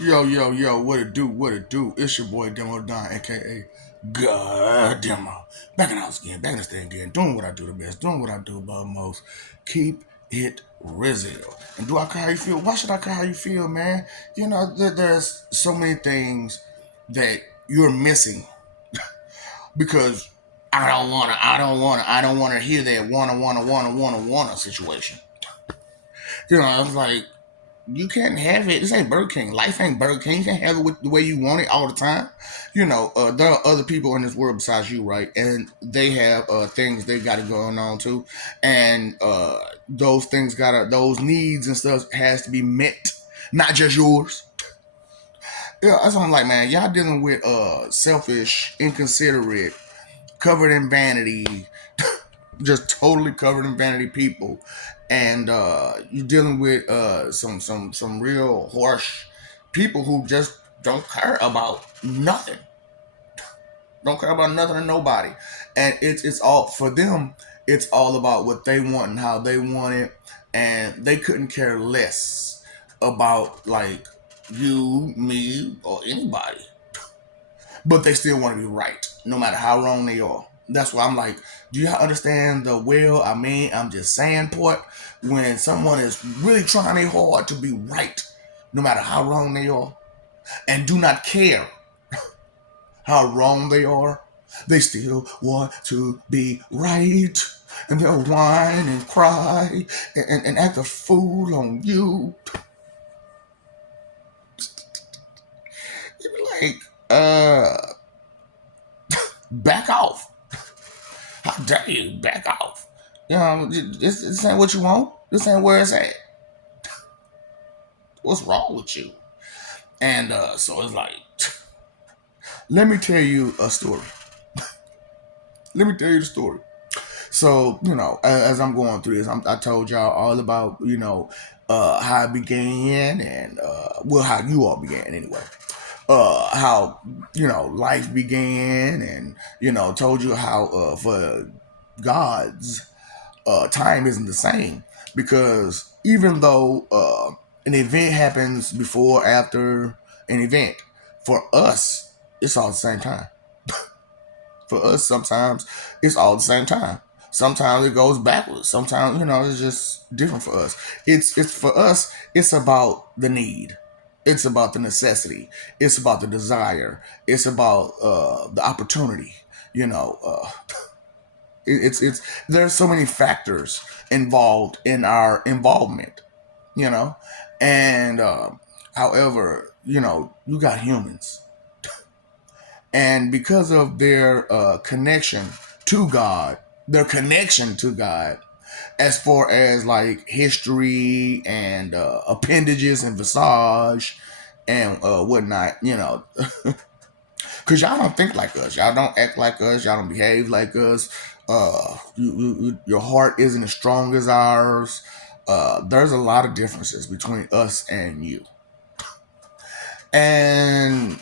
Yo, yo, yo, what it do, what it do? It's your boy Demo Don, aka God Demo. Back in the house again, back in the stand again, doing what I do the best, doing what I do above most. Keep it real. And do I care how you feel? Why should I care how you feel, man? You know, there's so many things that you're missing because I don't wanna hear that wanna situation. You know, it's like you can't have it. This ain't Burger King. Life ain't Burger King. You can't have it the way you want it all the time. You know, there are other people in this world besides you, right? And they have things they got going on too, and those things those needs and stuff has to be met, not just yours. Yeah, that's what I'm like, man. Y'all dealing with selfish, inconsiderate, covered in vanity, just totally covered in vanity people, and you're dealing with some real harsh people who just don't care about nothing, don't care about nothing or nobody, and it's all for them. It's all about what they want and how they want it, and they couldn't care less about like you, me, or anybody, but they still want to be right, no matter how wrong they are. That's why I'm like, do you understand the will? I mean, I'm just saying, part when someone is really trying their hard to be right, no matter how wrong they are, and do not care how wrong they are, they still want to be right. And they'll whine and cry and act a fool on you. You be like, back off. How dare you back off? You know, this ain't what you want. This ain't where it's at. What's wrong with you? And so it's like, let me tell you a story. Let me tell you the story. So, you know, as I'm going through this, I told y'all all about, you know, how I began and, well, how you all began anyway. How, you know, life began and, you know, told you how for God's time isn't the same because even though an event happens before, after an event, for us, it's all the same time. For us, sometimes it's all the same time. Sometimes it goes backwards. Sometimes, you know, it's just different for us. It's for us. It's about the need. It's about the necessity. It's about the desire. It's about the opportunity. You know, it's there's so many factors involved in our involvement, you know, and however, you know, you got humans, and because of their connection to God, their connection to God, as far as like history and appendages and visage and whatnot, you know, because y'all don't think like us. Y'all don't act like us. Y'all don't behave like us. Your heart isn't as strong as ours. There's a lot of differences between us and you. And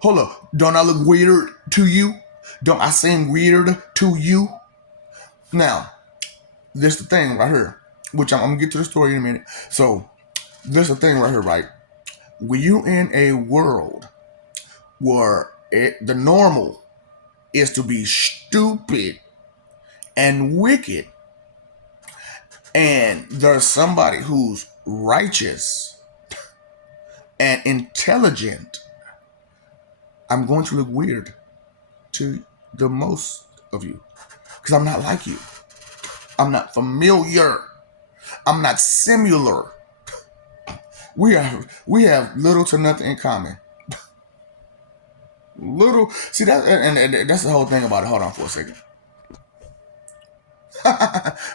hold up, don't I look weird to you? Don't I seem weird to you? Now, this the thing right here, which I'm gonna get to the story in a minute. So, this the thing right here, right? When you in a world where the normal is to be stupid and wicked, and there's somebody who's righteous and intelligent, I'm going to look weird to the most of you because I'm not like you. I'm not familiar. I'm not similar. We have little to nothing in common. Little. See that, and that's the whole thing about it. Hold on for a second.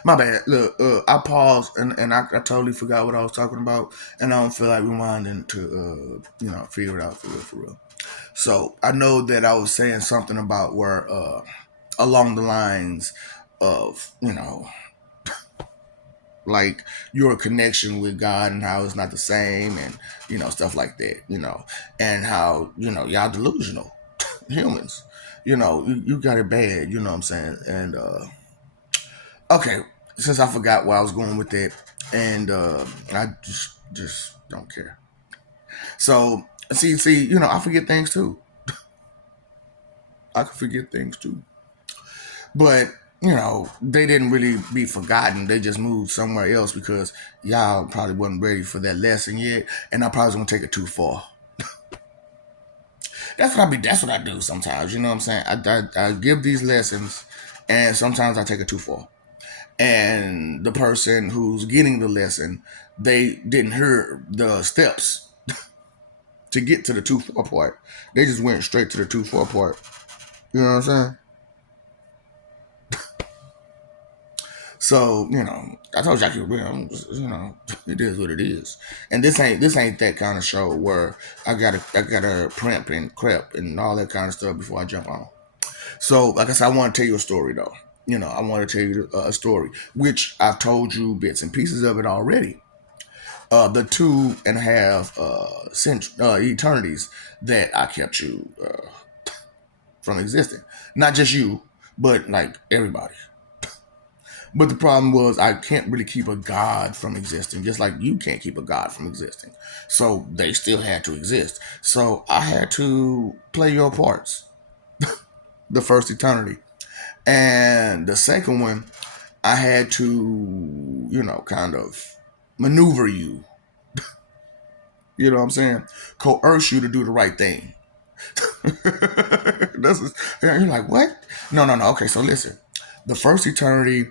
My bad. Look, I paused and I totally forgot what I was talking about, and I don't feel like rewinding to you know, figure it out for real, for real. So I know that I was saying something about where along the lines of, you know, like your connection with God and how it's not the same, and you know, stuff like that, you know, and how, you know, y'all delusional humans, you know, you got it bad, you know what I'm saying, and okay, since I forgot where I was going with that, and I just don't care. So see, I forget things too. I can forget things too. But they didn't really be forgotten. They just moved somewhere else because y'all probably wasn't ready for that lesson yet, and I probably was gonna take it too far. That's what I do sometimes. You know what I'm saying? I give these lessons, and sometimes I take it too far. And the person who's getting the lesson, they didn't hear the steps to get to the too far part. They just went straight to the too far part. You know what I'm saying? So I told you I could. It is what it is. And this ain't that kind of show where I gotta primp and crep and all that kind of stuff before I jump on. So, like I said, I want to tell you a story though. I want to tell you a story, which I've told you bits and pieces of it already. The 2.5 eternities that I kept you from existing. Not just you, but like everybody. But the problem was I can't really keep a God from existing, just like you can't keep a God from existing. So they still had to exist. So I had to play your parts, the first eternity. And the second one, I had to, kind of maneuver you. You know what I'm saying? Coerce you to do the right thing. You're like, what? No, no, no. Okay, so listen. The first eternity,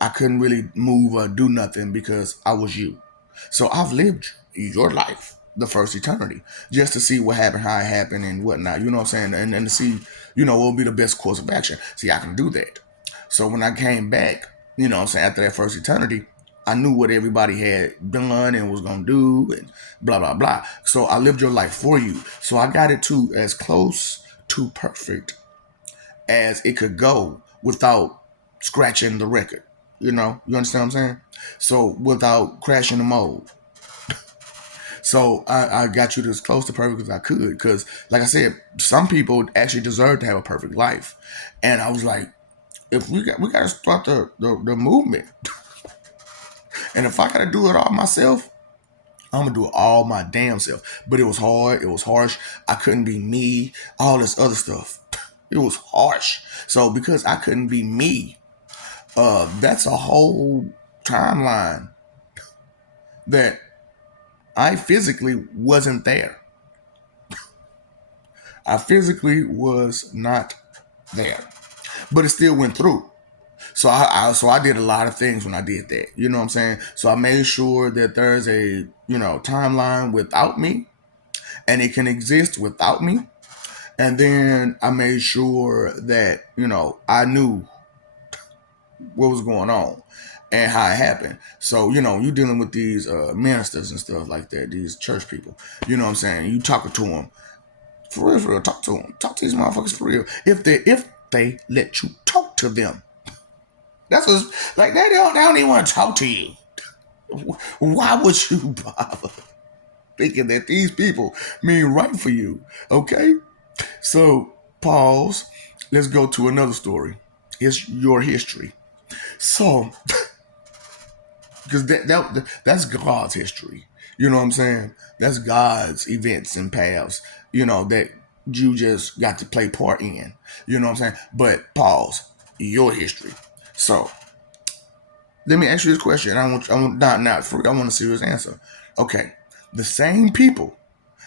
I couldn't really move or do nothing because I was you. So I've lived your life, the first eternity, just to see what happened, how it happened, and whatnot. You know what I'm saying? And to see, what will be the best course of action. See, I can do that. So when I came back, what I'm saying, after that first eternity, I knew what everybody had done and was gonna do and blah blah blah. So I lived your life for you. So I got it to as close to perfect as it could go without scratching the record. You understand what I'm saying? So without crashing the mold. So I got you to as close to perfect as I could. Because, like I said, some people actually deserve to have a perfect life. And I was like, if we got to start the movement. And if I got to do it all myself, I'm going to do it all my damn self. But it was hard. It was harsh. I couldn't be me. All this other stuff. It was harsh. So because I couldn't be me, that's a whole timeline that I physically wasn't there. I physically was not there, but it still went through. So I did a lot of things when I did that. You know what I'm saying? So I made sure that there's a timeline without me, and it can exist without me. And then I made sure that I knew what was going on and how it happened. So, you're dealing with these ministers and stuff like that, these church people. You know what I'm saying? You talking to them. For real, talk to them. Talk to these motherfuckers for real. If they let you talk to them. That's what, like they don't even want to talk to you. Why would you bother thinking that these people mean right for you? Okay? So, pause. Let's go to another story. It's your history. So, because that's God's history. You know what I'm saying? That's God's events and paths. That you just got to play part in. You know what I'm saying? But pause. Your history. So let me ask you this question. I want a serious answer. Okay, the same people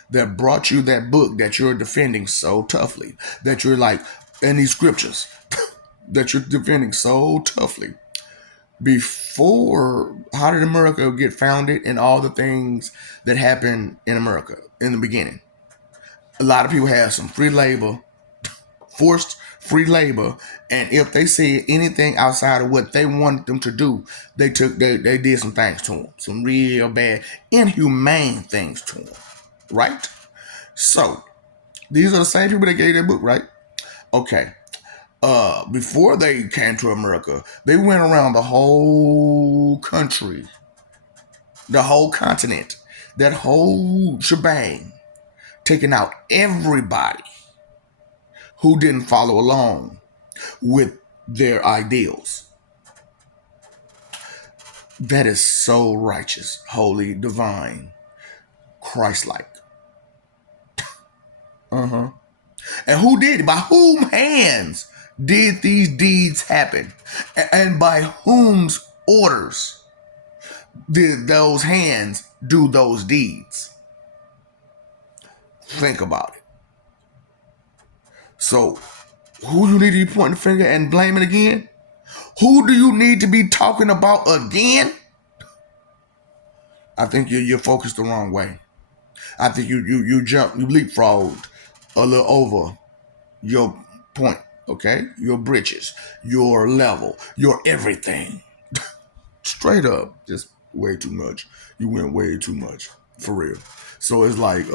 that brought you that book that you're defending so toughly, that you're like in these scriptures that you're defending so toughly, before, how did America get founded and all the things that happened in America in the beginning? A lot of people have some free labor, forced free labor, and if they said anything outside of what they wanted them to do, they did some things to them, some real bad, inhumane things to them, right? So these are the same people that gave that book, right? Okay. Before they came to America, they went around the whole country, the whole continent, that whole shebang, taking out everybody who didn't follow along with their ideals. That is so righteous, holy, divine, Christ-like. Uh-huh. And who did it? By whom hands did these deeds happen? And by whom's orders did those hands do those deeds? Think about it. So, who you need to be pointing the finger and blaming again? Who do you need to be talking about again? I think you're focused the wrong way. I think you leapfrogged a little over your point, okay? Your britches, your level, your everything. Straight up, just way too much. You went way too much, for real. So it's like,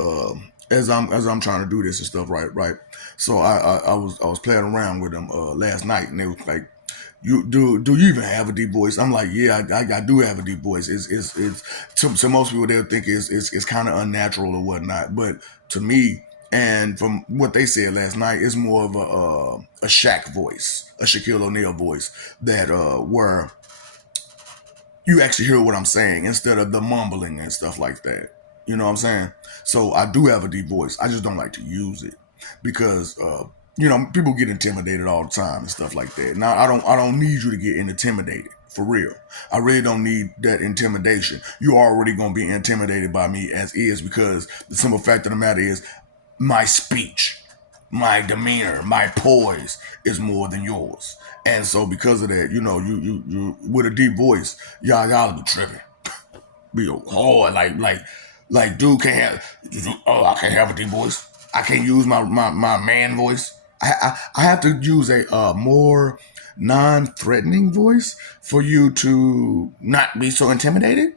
as I'm trying to do this and stuff, right. So I was playing around with them last night, and they was like, "You do you even have a deep voice?" I'm like, "Yeah, I do have a deep voice." It's to most people they'll think it's kind of unnatural or whatnot, but to me, and from what they said last night, it's more of a Shaq voice, a Shaquille O'Neal voice that where you actually hear what I'm saying instead of the mumbling and stuff like that. You know what I'm saying? So I do have a deep voice. I just don't like to use it because people get intimidated all the time and stuff like that. Now I don't need you to get intimidated for real. I really don't need that intimidation. You're already gonna be intimidated by me as is because the simple fact of the matter is my speech, my demeanor, my poise is more than yours. And so because of that, you with a deep voice, y'all be tripping. Be hard, like dude can't have I can't have a deep voice. I can't use my man voice. I have to use a more non-threatening voice for you to not be so intimidated.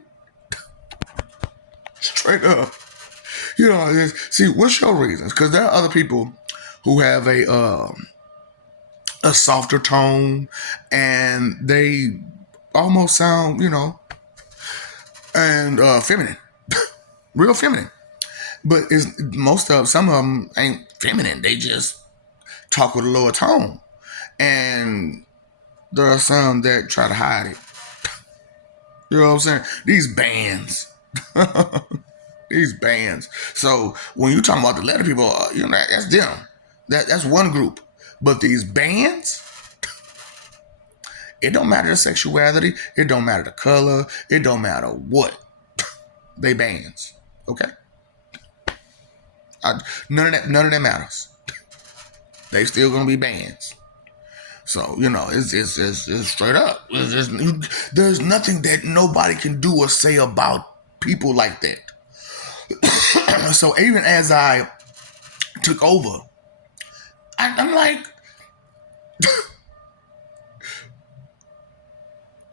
Straight up. See, what's your reasons? Because there are other people who have a softer tone, and they almost sound, and feminine, real feminine. But some of them ain't feminine. They just talk with a lower tone, and there are some that try to hide it. You know what I'm saying? These bands. These bands. So when you talking about the letter people, that's them. That's one group. But these bands, it don't matter the sexuality, it don't matter the color, it don't matter what. They bands. Okay? None of that matters. They still gonna be bands. So, it's straight up. There's nothing that nobody can do or say about people like that. So even as I took over, I'm like,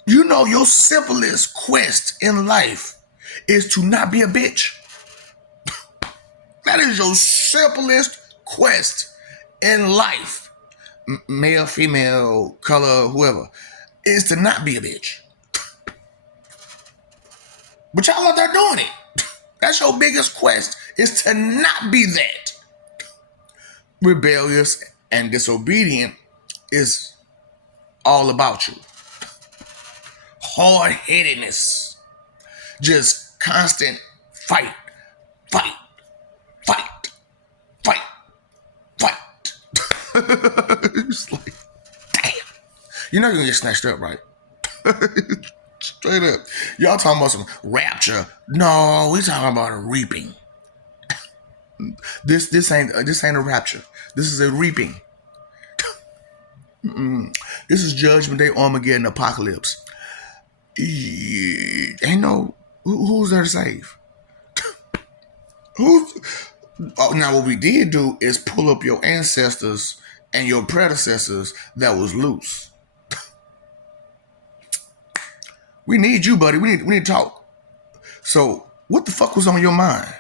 your simplest quest in life is to not be a bitch. That is your simplest quest in life. Male, female, color, whoever, is to not be a bitch. But y'all out there doing it. That's your biggest quest, is to not be that. Rebellious and disobedient is all about you. Hard-headedness. Just constant fight. It's like, damn. You're not gonna get snatched up, right? Straight up. Y'all talking about some rapture. No, we talking about a reaping. This ain't a rapture. This is a reaping. This is Judgment Day, Armageddon, Apocalypse. Ain't no who's there to save? Now what we did do is pull up your ancestors and your predecessors that was loose. We need you, buddy. We need to talk. So what the fuck was on your mind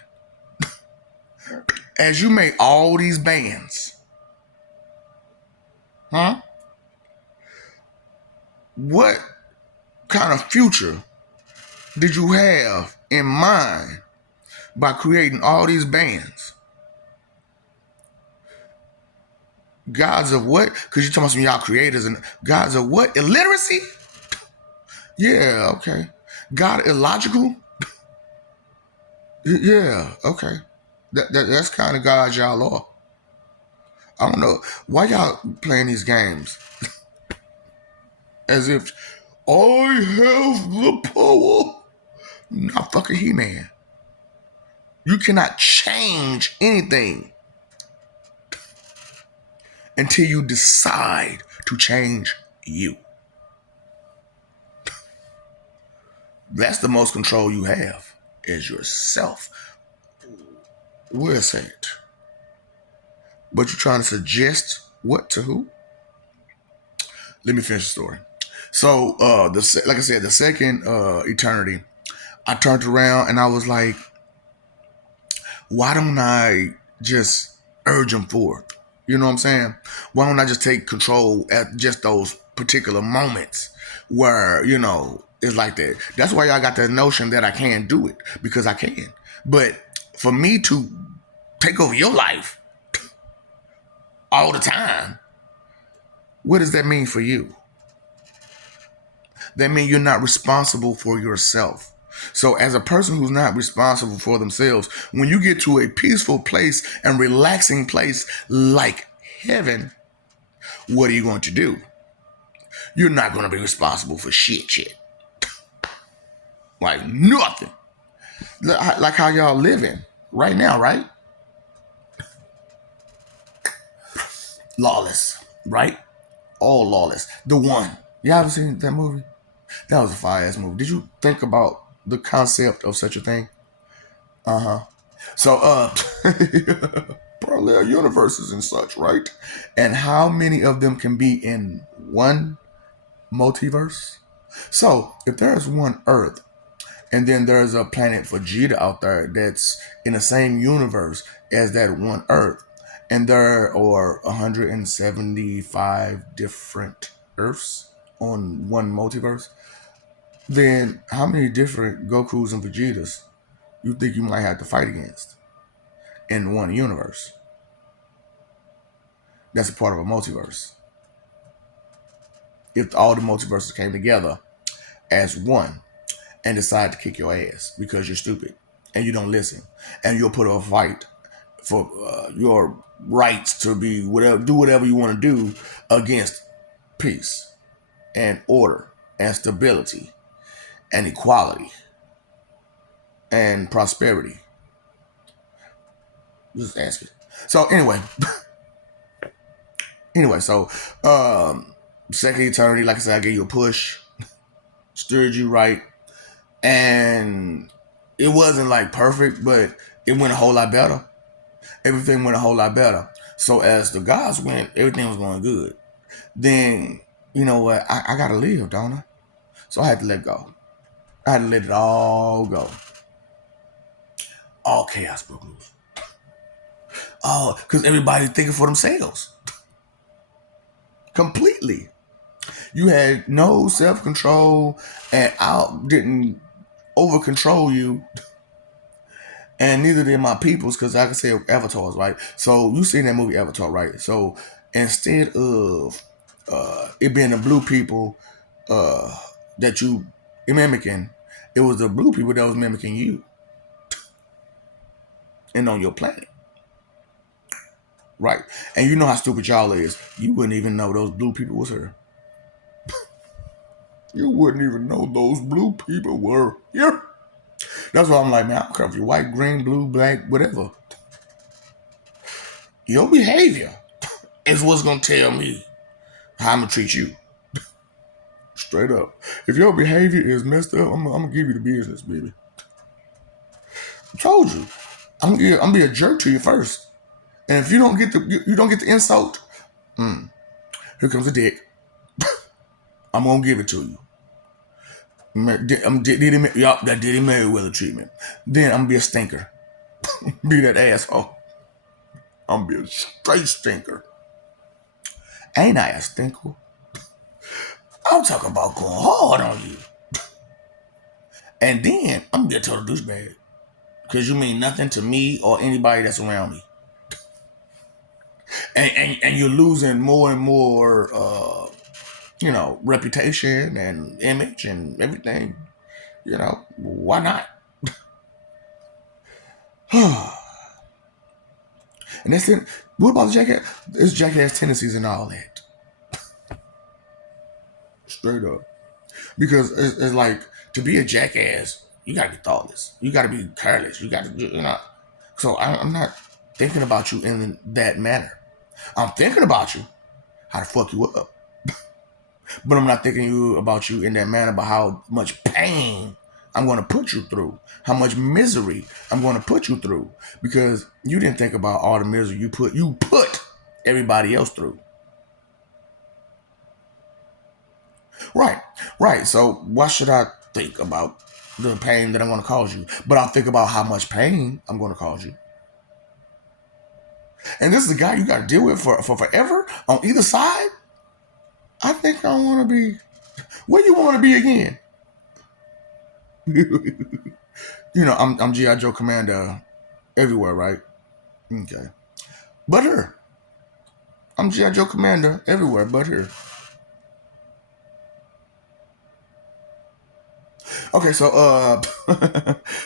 as you made all these bands? Huh? What kind of future did you have in mind by creating all these bands? Gods of what? Because you're talking about some y'all creators and gods of what? Illiteracy? Yeah, okay. God illogical? Yeah, okay. That's kind of God y'all are. I don't know why y'all playing these games as if I have the power. Not fucking He-Man. You cannot change anything until you decide to change you. That's the most control you have is yourself. Where's that? But you're trying to suggest what to who? Let me finish the story. So, like I said, the second eternity, I turned around and I was like, why don't I just urge them forth? You know what I'm saying? Why don't I just take control at just those particular moments where, it's like that? That's why y'all got the notion that I can't do it because I can. But for me to take over your life all the time, what does that mean for you? That means you're not responsible for yourself. So, as a person who's not responsible for themselves, when you get to a peaceful place and relaxing place like heaven, what are you going to do? You're not going to be responsible for shit. Like nothing. Like how y'all living right now, right? Lawless, right? All lawless. The One. Y'all ever seen that movie? That was a fire ass movie. Did you think about the concept of such a thing? Uh-huh. So, parallel universes and such, right? And how many of them can be in one multiverse? So, if there's one Earth, and then there's a planet Vegeta out there that's in the same universe as that one Earth, and there are 175 different Earths on one multiverse, then how many different Gokus and Vegetas you think you might have to fight against in one universe? That's a part of a multiverse. If all the multiverses came together as one and decide to kick your ass because you're stupid and you don't listen and you'll put up a fight for your rights to be whatever, do whatever you want to do against peace and order and stability and equality and prosperity. Just ask it. So anyway, second eternity, like I said, I gave you a push, steered you right, and it wasn't like perfect, but it went a whole lot better. Everything went a whole lot better. So as the gods went, everything was going good. Then, you know what? I gotta live, don't I? So I had to let go. I had to let it all go. All chaos broke loose. Oh, because everybody's thinking for themselves. Completely. You had no self-control and out didn't over control you, and neither did my peoples, because like I said, avatars, right? So you seen that movie Avatar, right? So instead of it being the blue people that you mimicking, it was the blue people that was mimicking you and on your planet. Right. And you know how stupid y'all is. You wouldn't even know those blue people was here. You wouldn't even know those blue people were here. That's why I'm like, man, I don't care if you're white, green, blue, black, whatever. Your behavior is what's going to tell me how I'm going to treat you. Straight up. If your behavior is messed up, I'm going to give you the business, baby. I told you. I'm going to be a jerk to you first. And if you don't get the insult, here comes the dick. I'm going to give it to you. That Diddy Merriweather treatment. Then I'm going to be a stinker. Be that asshole. I'm going to be a straight stinker. Ain't I a stinker? I'm talking about going hard on you. And then I'm going to be a total douchebag. Because you mean nothing to me or anybody that's around me. And you're losing more and more, reputation and image and everything. Why not? And that's it. What about the jackass? There's jackass tendencies and all that. Straight up. Because it's like, to be a jackass, you gotta be thoughtless. You gotta be careless. You gotta, So I'm not thinking about you in that manner. I'm thinking about you, how to fuck you up. But I'm not thinking about you in that manner about how much pain I'm going to put you through, how much misery I'm going to put you through, because you didn't think about all the misery you put everybody else through. Right, right. So why should I think about the pain that I'm going to cause you? But I'll think about how much pain I'm going to cause you. And this is a guy you got to deal with for forever on either side. I think I want to be where you want to be again. I'm GI Joe Commander everywhere, right? Okay, but here I'm GI Joe Commander everywhere, but here. Okay, so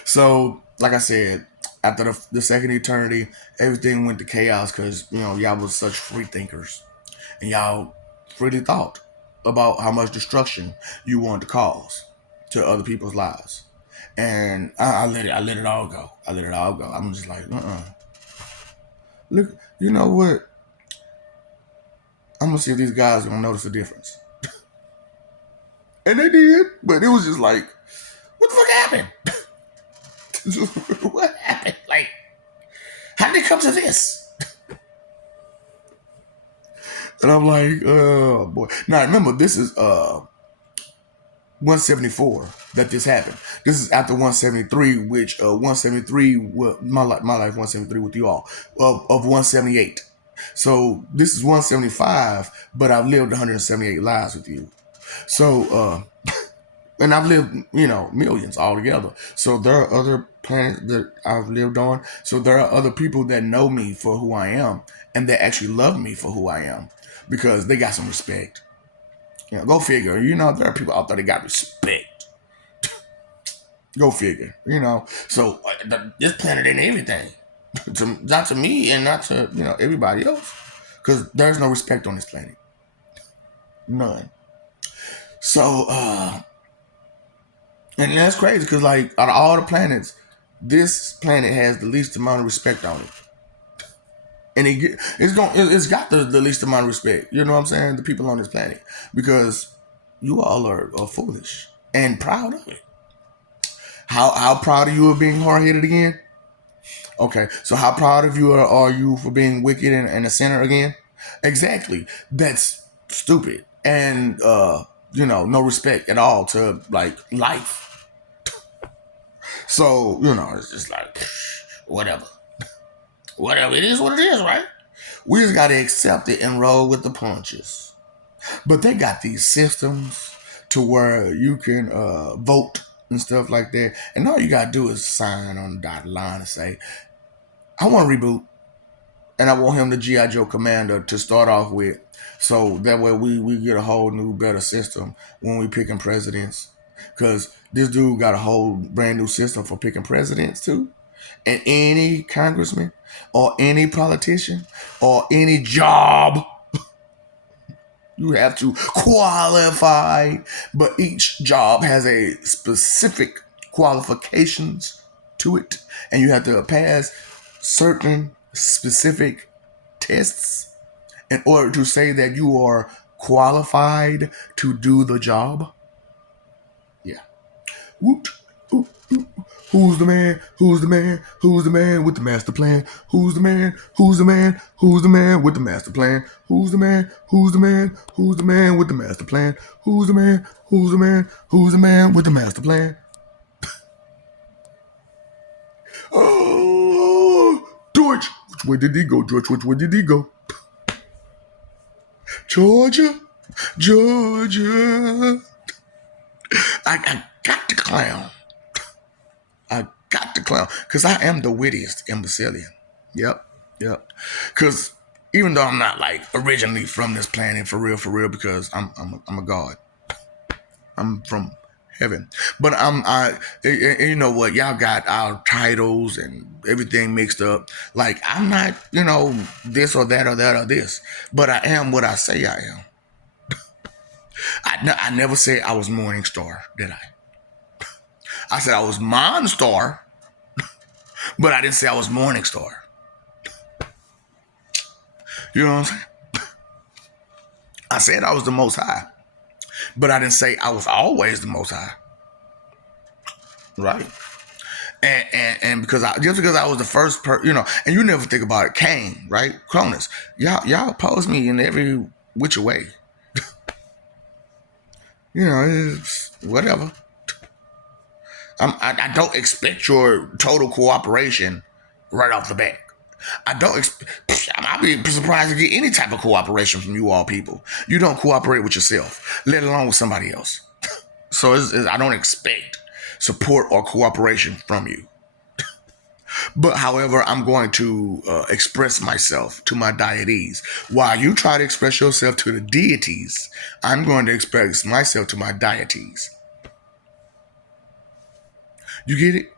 so like I said, after the second eternity, everything went to chaos because y'all was such free thinkers, and y'all freely thought about how much destruction you wanted to cause to other people's lives. And I let it all go. I let it all go. I'm just like, look, you know what? I'm gonna see if these guys are gonna notice the difference. And they did, but it was just like, what the fuck happened? What happened? Like, how did it come to this? And I'm like, oh boy. Now remember, this is 174 that this happened. This is after 173, which 173, my life 173 with you all, of 178. So this is 175, but I've lived 178 lives with you. So and I've lived, millions altogether. So there are other planets that I've lived on. So there are other people that know me for who I am and that actually love me for who I am because they got some respect. Go figure. There are people out there that got respect. Go figure. So this planet ain't everything. Not to me and not to everybody else, because there's no respect on this planet. None. So and that's crazy because, like, out of all the planets, this planet has the least amount of respect on it, and it's got the least amount of respect. You know what I'm saying? The people on this planet, because you all are foolish and proud of it. How proud are you of being hard headed again? Okay, so how proud of you are you for being wicked and a sinner again? Exactly. That's stupid and no respect at all to like life. So, it's just like, whatever. Whatever. It is what it is, right? We just got to accept it and roll with the punches. But they got these systems to where you can vote and stuff like that. And all you got to do is sign on the dotted line and say, I want to reboot. And I want him the G.I. Joe Commander to start off with. So that way we get a whole new, better system when we picking presidents. Because this dude got a whole brand new system for picking presidents too. And any congressman or any politician or any job, you have to qualify. But each job has a specific qualifications to it. And you have to pass certain specific tests in order to say that you are qualified to do the job. Yeah. Woot. Ooh, ooh. Who's the man? Who's the man? Who's the man with the master plan? Who's the man? Who's the man? Who's the man with the master plan? Who's the man? Who's the man? Who's the man with the master plan? Who's the man? Who's the man? Who's the man with the master plan? Oh, George. Which way did he go, George? Which way did he go? Georgia, Georgia. I got the clown. I got the clown. Because I am the wittiest imbecilian. Yep, yep. Because even though I'm not like originally from this planet for real, because I'm a god. I'm from heaven. But and you know what? Y'all got our titles and everything mixed up. Like I'm not, this or that or that or this, but I am what I say I am. I never said I was Morning Star, did I? I said I was Monstar, but I didn't say I was Morning Star. You know what I'm saying? I said I was the Most High, but I didn't say I was always the Most High. Right? And because just because I was the first and you never think about it, Cain, right? Cronus. Y'all oppose me in every which way. It's whatever. I don't expect your total cooperation right off the bat. I'd be surprised to get any type of cooperation from you all people. You don't cooperate with yourself, let alone with somebody else. So I don't expect support or cooperation from you. But however, I'm going to express myself to my deities. While you try to express yourself to the deities, I'm going to express myself to my deities. You get it?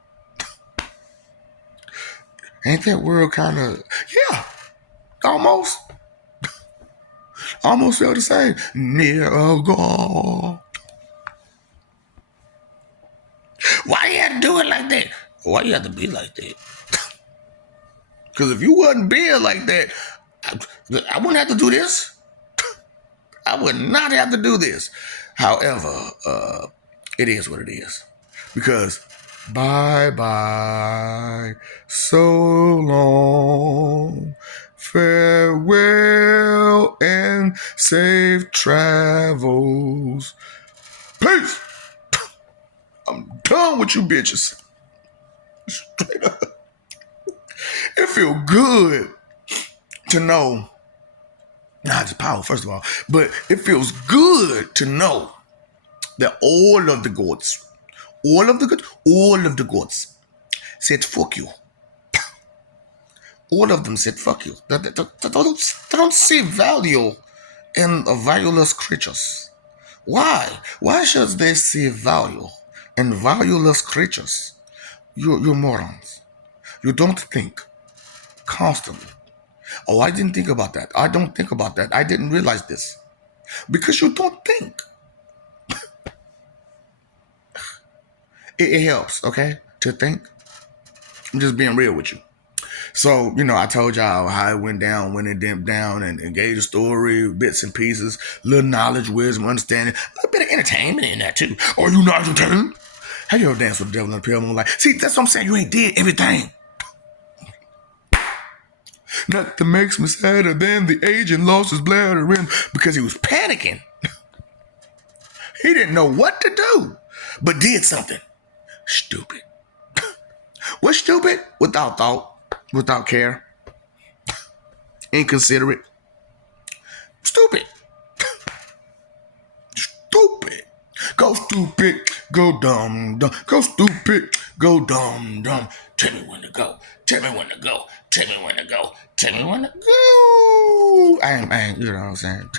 Ain't that world kind of, yeah, almost felt the same. Near God. Why you have to do it like that? Why you have to be like that? Because if you wasn't being like that, I wouldn't have to do this. I would not have to do this. However, it is what it is. Because bye, so long, farewell, and safe travels. Peace. I'm done with you bitches. Straight up. It feels good to know, not just power, first of all, but it feels good to know that all of the gods said fuck you. All of them said fuck you. They don't see value in valueless creatures. Why? Why should they see value in valueless creatures? You're morons. You don't think constantly. Oh, I didn't think about that. I don't think about that. I didn't realize this. Because you don't think. It helps, okay, to think. I'm just being real with you. So, I told y'all how it went down, when it dipped down, and gave the story, bits and pieces, little knowledge, wisdom, understanding, a little bit of entertainment in that too. Are you not entertained? Have you ever danced with the devil in the pale moonlight? See, that's what I'm saying. You ain't did everything. Nothing makes me sadder than the agent lost his bladder because he was panicking. He didn't know what to do, but did something stupid. What's stupid? Without thought, without care, inconsiderate. Stupid. Stupid. Go stupid, go dumb. Go stupid, go dumb. Tell me when to go. Tell me when to go. Tell me when to go. Tell me when to go. I ain't, you know what I'm saying?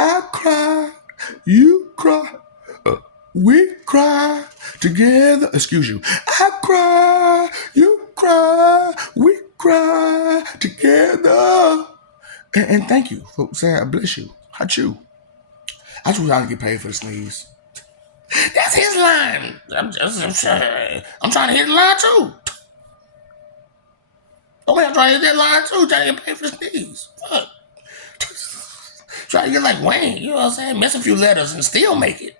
I cry, you cry, we cry together. Excuse you. I cry, you cry, we cry together. And thank you for saying I bless you. I chew. I just want to get paid for the sneeze. That's his line. I'm trying to hit the line too. I'm trying to hit that line too. Trying to get paid for the sneeze. Fuck. Try to get like Wayne, you know what I'm saying? Miss a few letters and still make it.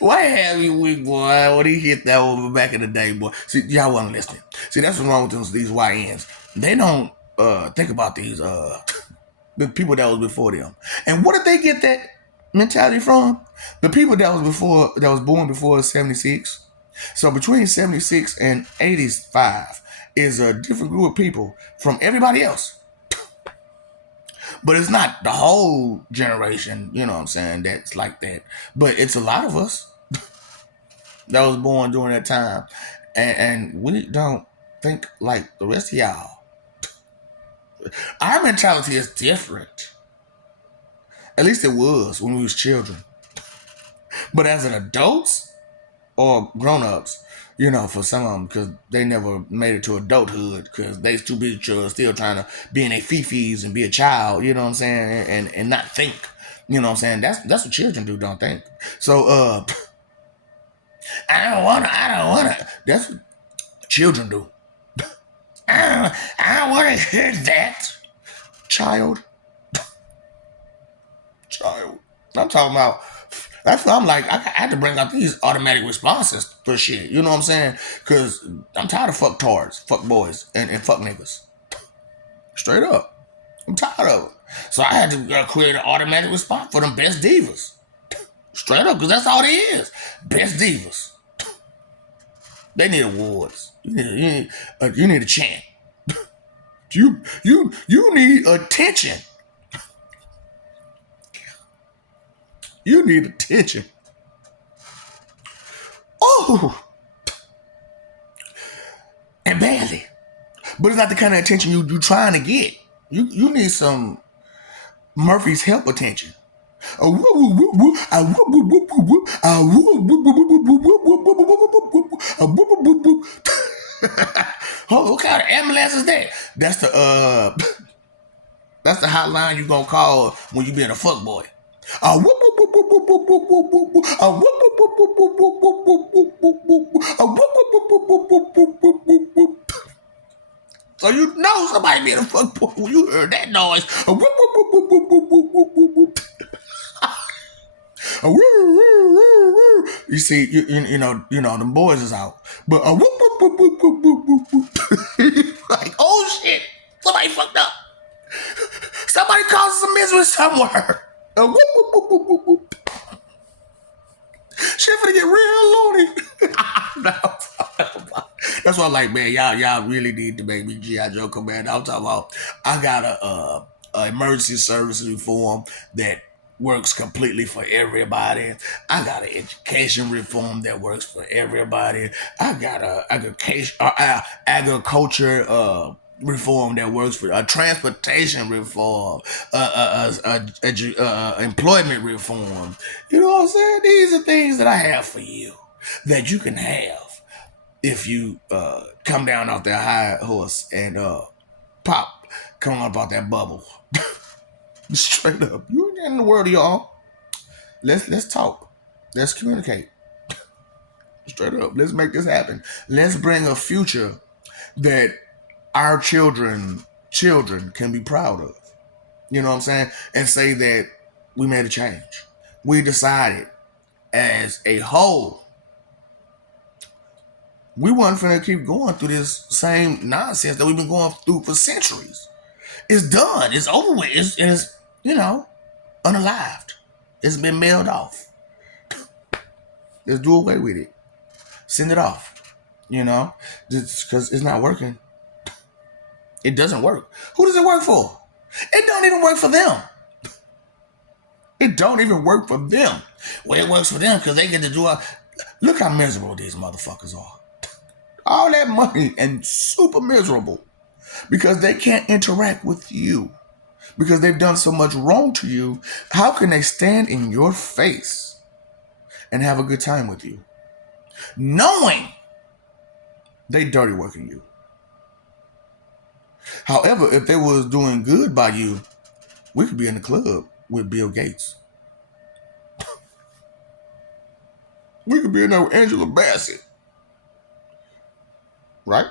Why have you weak boy? When he hit that one back in the day, boy. See, y'all wasn't listening. See, that's what's wrong with these YNs. They don't think about these the people that was before them. And what did they get that mentality from? The people that was born before 76. So between 76 and 85 is a different group of people from everybody else. But it's not the whole generation, you know what I'm saying, that's like that. But it's a lot of us that was born during that time. And we don't think like the rest of y'all. Our mentality is different. At least it was when we was children. But as an adults or grown-ups, you know, for some of them, because they never made it to adulthood because they too busy still trying to be in their fifis and be a child, you know what I'm saying, and not think. You know what I'm saying? That's what children do, don't think. So I don't wanna. That's what children do. I don't wanna hear that. Child. Child. I'm talking about. That's what I'm like. I had to bring up these automatic responses for shit. You know what I'm saying? Because I'm tired of fuck tards, fuck boys, and fuck niggas. Straight up. I'm tired of it. So I had to create an automatic response for them best divas. Straight up, because that's all it is. Best divas. They need awards. You need a chant. You need attention. You need attention. Oh, and badly. But it's not the kind of attention you trying to get. You need some Murphy's help attention. Oh, what kind of ambulance is that? That's the hotline you gonna call when you being a fuck boy. So you know somebody being a fuck boy when you heard that noise. You see, you know, them boys is out, but like, oh shit, somebody fucked up. Somebody caused some misery somewhere. Shit finna get real loony. That's why I'm like, man, y'all really need to make me G.I. Joe Commander. I'm talking about, I got a emergency services reform that works completely for everybody. I got an education reform that works for everybody. I got a agriculture reform that works for a transportation reform, employment reform. You know what I'm saying? These are things that I have for you that you can have if you come down off that high horse and pop, come up out that bubble. Straight up. You in the world, y'all. Let's talk. Let's communicate. Straight up. Let's make this happen. Let's bring a future that our children can be proud of. You know what I'm saying? And say that we made a change. We decided as a whole we weren't finna keep going through this same nonsense that we've been going through for centuries. It's done. It's over with. It's you know, unalived. It's been mailed off. Let's do away with it. Send it off. You know, just because it's not working. It doesn't work. Who does it work for? It don't even work for them. It don't even work for them. Well, it works for them because they get to do look how miserable these motherfuckers are. All that money and super miserable because they can't interact with you because they've done so much wrong to you. How can they stand in your face and have a good time with you knowing they dirty working you? However, if they was doing good by you, we could be in the club with Bill Gates. We could be in there with Angela Bassett. Right?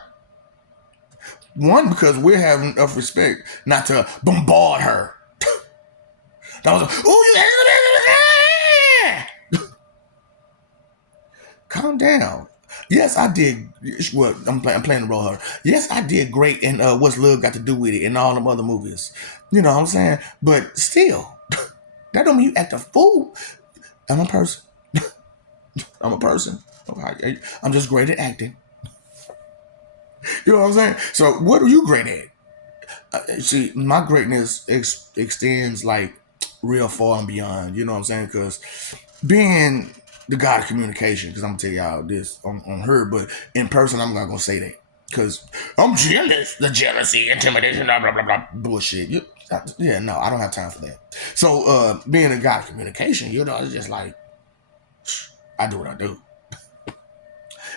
One, because we're having enough respect not to bombard her. That was calm down. Yes, I did. Well, I'm playing the role of her. Yes, I did great in What's Love Got to Do With It and all them other movies. You know what I'm saying? But still, that don't mean you act a fool. I'm a person. I'm a person. I'm just great at acting. You know what I'm saying? So what are you great at? See, my greatness extends like real far and beyond. You know what I'm saying? Because being the god of communication, because I'm going to tell y'all this on her, but in person, I'm not going to say that. Because I'm jealous. The jealousy, intimidation, blah, blah, blah, blah. Bullshit. Yeah, no, I don't have time for that. So, being a guy of communication, it's just like, I do what I do.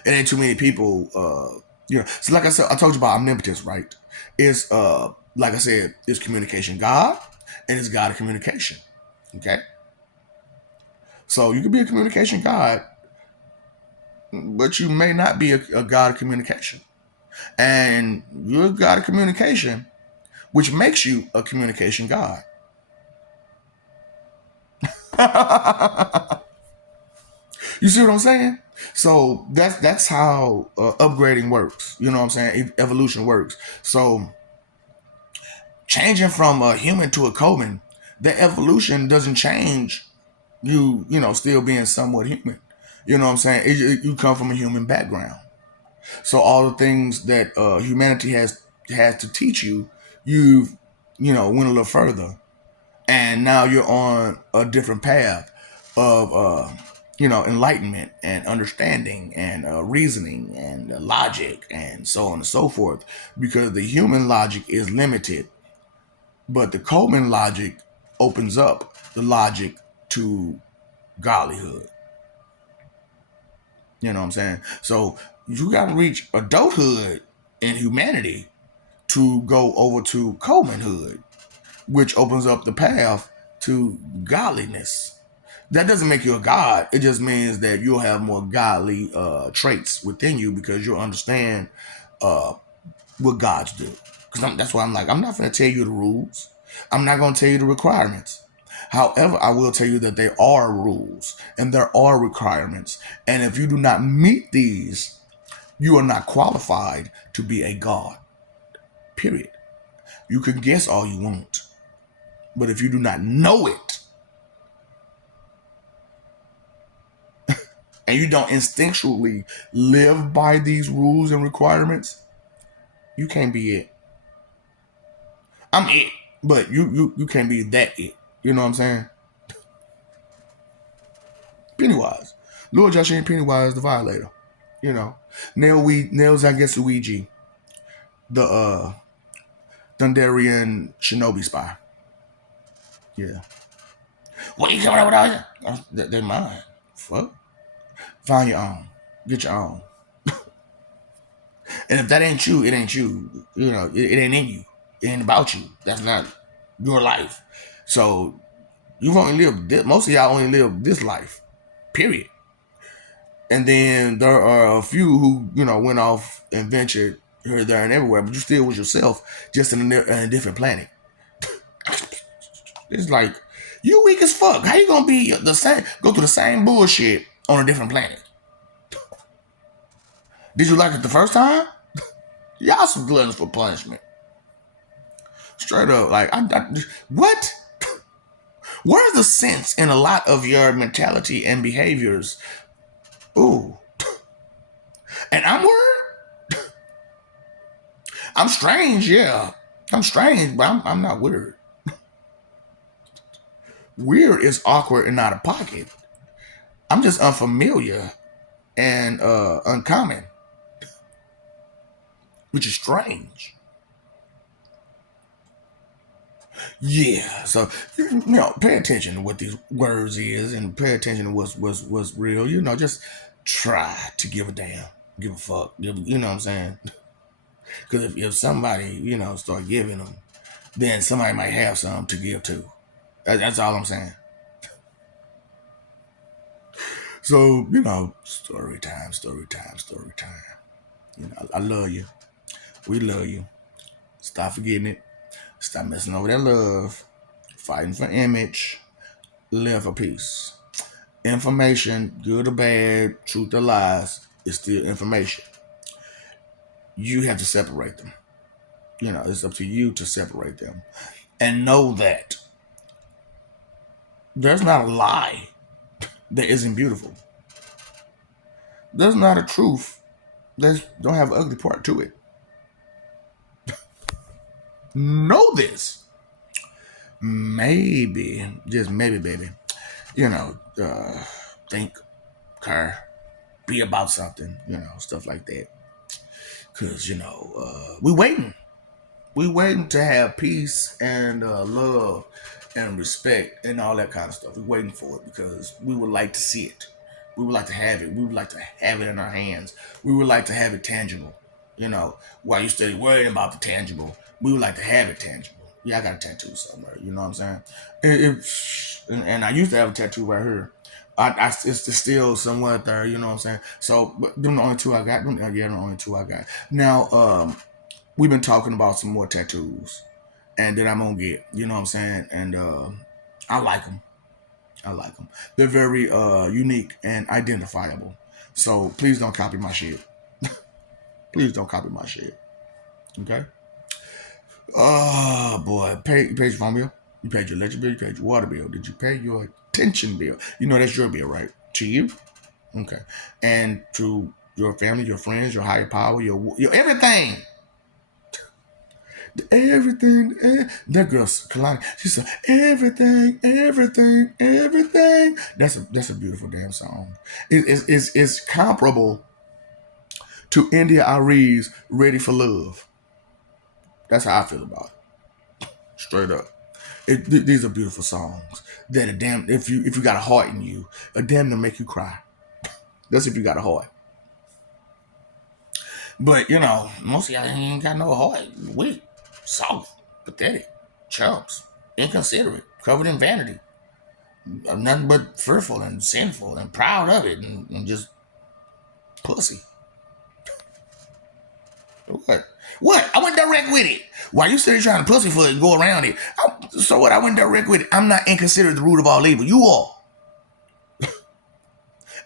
It ain't too many people, So, like I said, I told you about omnipotence, right? It's, like I said, it's communication God, and it's God of communication. Okay? So, you could be a communication God, but you may not be a God of communication. And you're a God of communication, which makes you a communication God. You see what I'm saying? So that's how upgrading works. You know what I'm saying? Evolution works. So changing from a human to a Coleman, the evolution doesn't change you still being somewhat human. You know what I'm saying? You come from a human background. So all the things that humanity has to teach you, you've went a little further, and now you're on a different path of enlightenment and understanding and reasoning and logic and so on and so forth, because the human logic is limited, but the Coleman logic opens up the logic to godlyhood. You know what I'm saying? So you got to reach adulthood in humanity to go over to Colemanhood, which opens up the path to godliness. That doesn't make you a god. It just means that you'll have more godly traits within you, because you'll understand uh, what gods do. Because that's why I'm like, I'm not going to tell you the rules. I'm not going to tell you the requirements. However, I will tell you that there are rules and there are requirements. And if you do not meet these, you are not qualified to be a god. Period. You can guess all you want. But if you do not know it, and you don't instinctually live by these rules and requirements, you can't be it. I'm it, but you can't be that it. You know what I'm saying? Pennywise. Lord Josh and Pennywise the Violator. You know. Nails I guess Luigi. The Thunderian Shinobi spy. Yeah. What are you coming up with all that? They're mine. Fuck. Find your own. Get your own. And if that ain't you, it ain't you. It ain't in you. It ain't about you. That's not your life. So you've only lived most of y'all only live this life. Period. And then there are a few who, went off and ventured here, there, and everywhere, but you still was yourself, just in a different planet. It's like, you weak as fuck. How you gonna be the same, go through the same bullshit on a different planet? Did you like it the first time? Y'all some gluttons for punishment. Straight up, like, what? Where's the sense in a lot of your mentality and behaviors? Ooh. And I'm weird? I'm strange, yeah. I'm strange, but I'm not weird. Weird is awkward and out of pocket. I'm just unfamiliar and uncommon, which is strange. Yeah, so pay attention to what these words is, and pay attention to what's real. Just try to give a damn, give a fuck. You know what I'm saying? Because if somebody start giving them, then somebody might have some to give to. That's all I'm saying. So story time. I love you. We love you. Stop forgetting it. Stop messing over that love. Fighting for image. Live for peace. Information, good or bad, truth or lies, is still information. You have to separate them. It's up to you to separate them. And know that there's not a lie that isn't beautiful. There's not a truth that don't have an ugly part to it. Know this. Maybe, just maybe, baby, think, care, be about something, stuff like that. Cause we waiting. We waiting to have peace and love and respect and all that kind of stuff. We're waiting for it because we would like to see it. We would like to have it. We would like to have it in our hands. We would like to have it tangible. While you study worrying about the tangible, we would like to have it tangible. Yeah, I got a tattoo somewhere. You know what I'm saying? And I used to have a tattoo right here. It's still somewhat there. You know what I'm saying? So, but them the only two I got. Yeah, the only two I got. Now, we've been talking about some more tattoos and that I'm gonna get. You know what I'm saying? And I like them. I like them. They're very unique and identifiable. So please don't copy my shit. Please don't copy my shit. Okay? Oh boy, you paid your phone bill. You paid your electric bill. You paid your water bill. Did you pay your attention bill? You know that's your bill, right? To you. Okay. And to your family, your friends, your higher power, your everything. Everything, that girl's Kalani. She said, everything, everything, everything. That's a beautiful damn song. It's comparable to India Arie's "Ready for Love." That's how I feel about it, straight up. These are beautiful songs that are damn. If you got a heart in you, a damn to make you cry. That's if you got a heart. But most of y'all ain't got no heart. Weak, soft, pathetic, chumps, inconsiderate, covered in vanity. Nothing but fearful and sinful and proud of it and just pussy. What? What? I went direct with it. Why you still trying to pussy for it and go around it? So what? I went direct with it. I'm not inconsiderate the root of all evil. You are.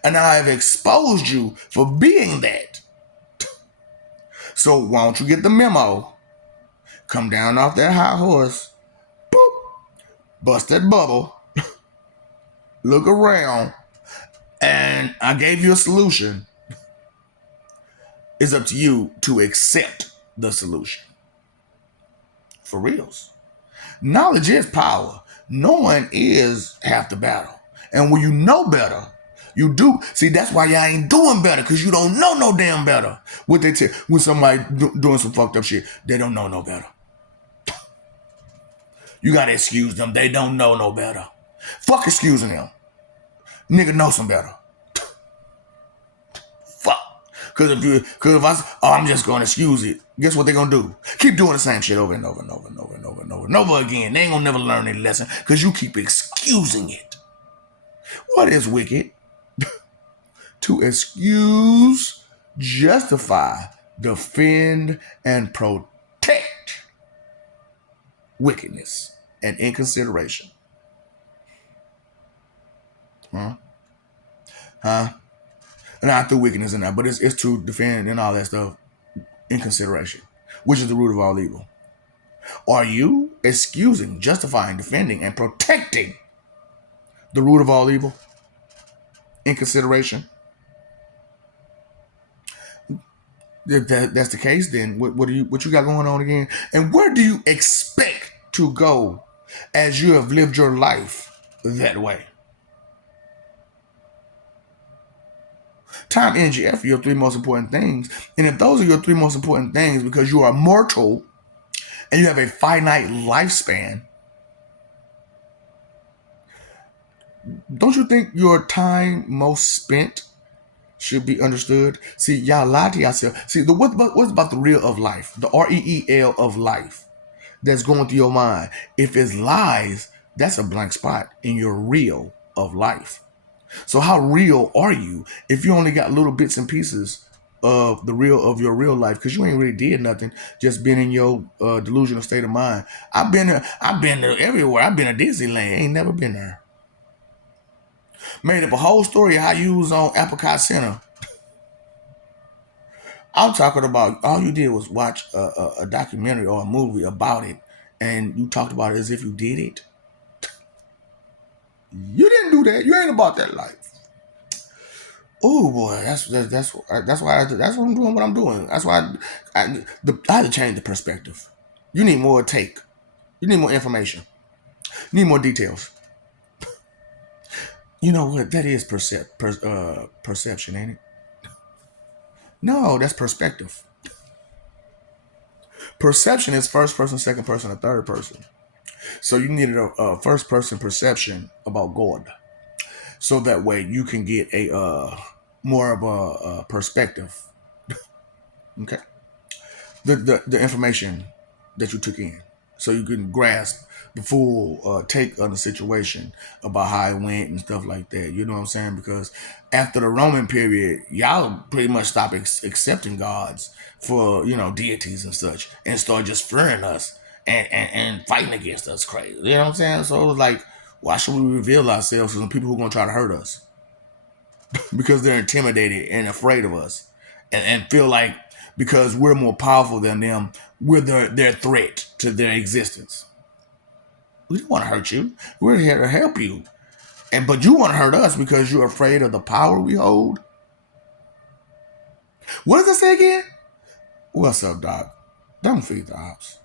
And I have exposed you for being that. So why don't you get the memo? Come down off that high horse. Boop. Bust that bubble. Look around. And I gave you a solution. It's up to you to accept the solution. For reals. Knowledge is power. Knowing is half the battle. And when you know better, you do. See, that's why y'all ain't doing better, because you don't know no damn better. What they tell when somebody doing some fucked up shit, they don't know no better. You gotta excuse them. They don't know no better. Fuck excusing them. Nigga know some better. Fuck. Cause I'm just gonna excuse it. Guess what they gonna do? Keep doing the same shit over and over and over and over and over and over and over again. They ain't gonna never learn their lesson because you keep excusing it. What is wicked? To excuse, justify, defend, and protect wickedness and inconsideration. Huh? Not through wickedness and that, but it's to defend and all that stuff in consideration, which is the root of all evil. Are you excusing, justifying, defending, and protecting the root of all evil in consideration? If that's the case, then what you got going on again? And where do you expect to go as you have lived your life that way? Time, energy, effort, your three most important things. And if those are your three most important things because you are mortal and you have a finite lifespan, don't you think your time most spent should be understood? See, y'all lie to yourself. See, what's about the real of life? The REEL of life that's going through your mind. If it's lies, that's a blank spot in your real of life. So how real are you if you only got little bits and pieces of the real of your real life? Because you ain't really did nothing, just been in your delusional state of mind. I've been there everywhere. I've been to Disneyland. Ain't never been there. Made up a whole story of how you was on Apricot Center. I'm talking about all you did was watch a documentary or a movie about it, and you talked about it as if you did it. You didn't do that. You ain't about that life. Oh boy, that's why that's what I'm doing. What I'm doing. That's why I had to change the perspective. You need more take. You need more information. You need more details. You know what? That is perception, ain't it? No, that's perspective. Perception is first person, second person, and third person. So you needed a first person perception about God, so that way you can get a more of a perspective. Okay, the information that you took in, so you can grasp the full take on the situation about how it went and stuff like that. You know what I'm saying? Because after the Roman period, y'all pretty much stopped accepting gods for deities and such, and start just fearing us and fighting against us crazy. You know what I'm saying? So it was like, why should we reveal ourselves to some people who are gonna try to hurt us? Because they're intimidated and afraid of us, and feel like because we're more powerful than them, we're their threat to their existence. We don't want to hurt you. We're here to help you, but you want to hurt us because you're afraid of the power we hold. What does it say again? What's up, Doc? Don't feed the ops.